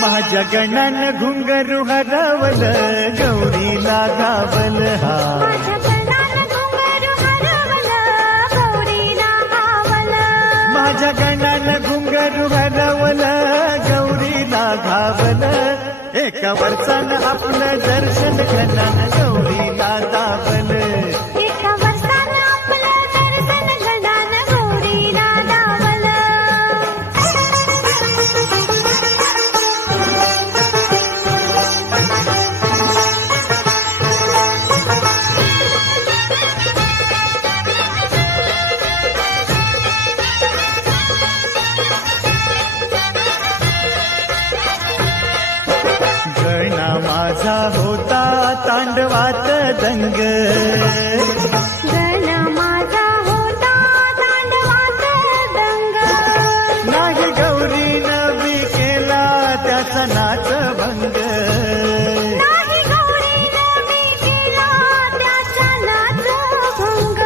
माझ्या गणानं घुंगरू हरवल गौरीला गावल हा माझ्या गणानं घुंगरू हरवल गौरीला घावल एका वर्षानं आपलं दर्शन गणानं गौरीला दावल एका वर्षानं आपलं दर्शन गणानं गौरीला दावल गणा माझा होता तांडवात दंग गणा माझा होता तांडवात दंग नाही गौरीनं बी केला त्याचा नाच भंग नाही गौरीनं मी केला त्याचा नाच भंग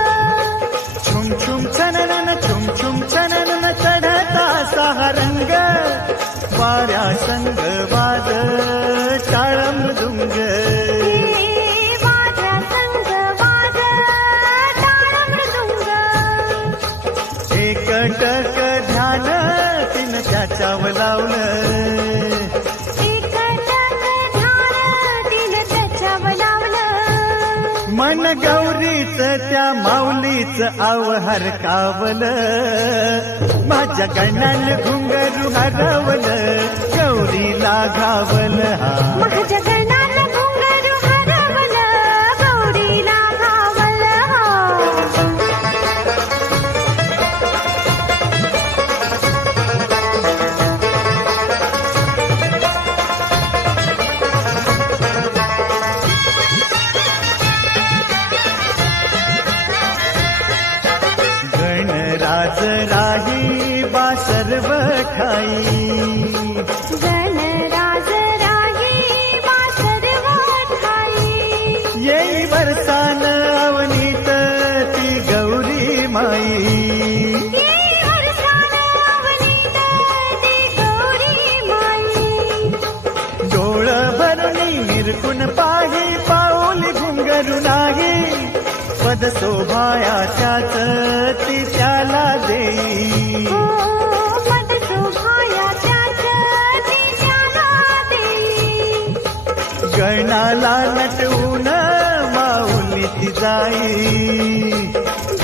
छुम छुम छननन छुम छुम छननन चढता सहा रंग वाऱ्या संग वाद टाळ मृदुंग माझ्या संग वाद टाळ मृदुंग एकटक ध्यान तिनं त्याच्यावर लावलं एकटक ध्यान तिनं त्याच्यावर लावलं मन गौरीच त्या माऊलीच आवहर कावल माझ्या गणानं घुंगरू हरवल गौरीला घावल हा माझ्या गणानं घुंगरू हरवल गौरीला घावल गणराज राही बा सर्व ठाई गणराज राही बा सर्व ठाई येई वर्षान अवनीत ती गौरी माई येई वर्षान अवनीत ती गौरी माई डोळ भरणी निरखून पाही पाऊली घुंगरू नाही पद शोभायाच्याच ती त्याला देई हो पद शोभायाच्याच ती त्याला देई गणाला नटवून माऊली ती जाई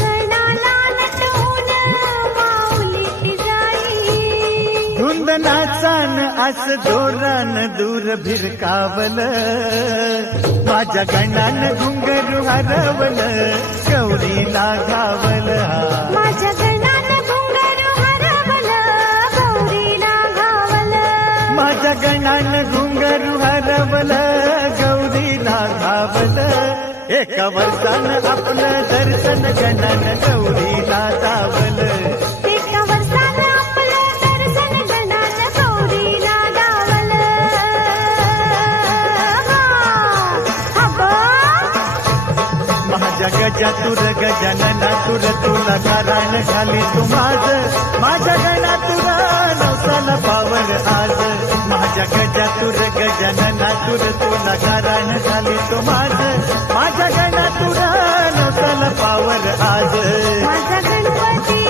गणाला नटवून माऊली ती जाई धुंद नाचान अस जोरान दूर भिरकावल माझ्या गणानं घुंगरू हरवल गौरीला घावल माझ्या गणानं घुंगरू हरवल गौरीला घावल माझ्या गणानं घुंगरू हरवल गौरीला घावल एका वर्षानं आपलं दर्शन गणानं गौरीला दावल एका वर्षानं आपलं दर्शन गणानं गौरीला दावल माझ्या गजा तुर गजानना तुर तुला गाराण घाली तू माझ्या गणा तुरा नवसाला पावर आज माझ्या गजा तुर गजानना तुर तुला गाराण घाली तू माझ्या गणा तुरा नवसाला पावर आज माझा गणपती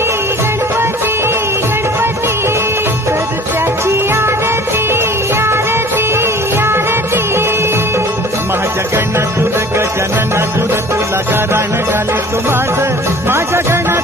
गणपती गणपती करू त्याची आरती आरती आरती माझ्या गणा तुर गजानना तुर तुला गाराण घाली तू माझ्या गणा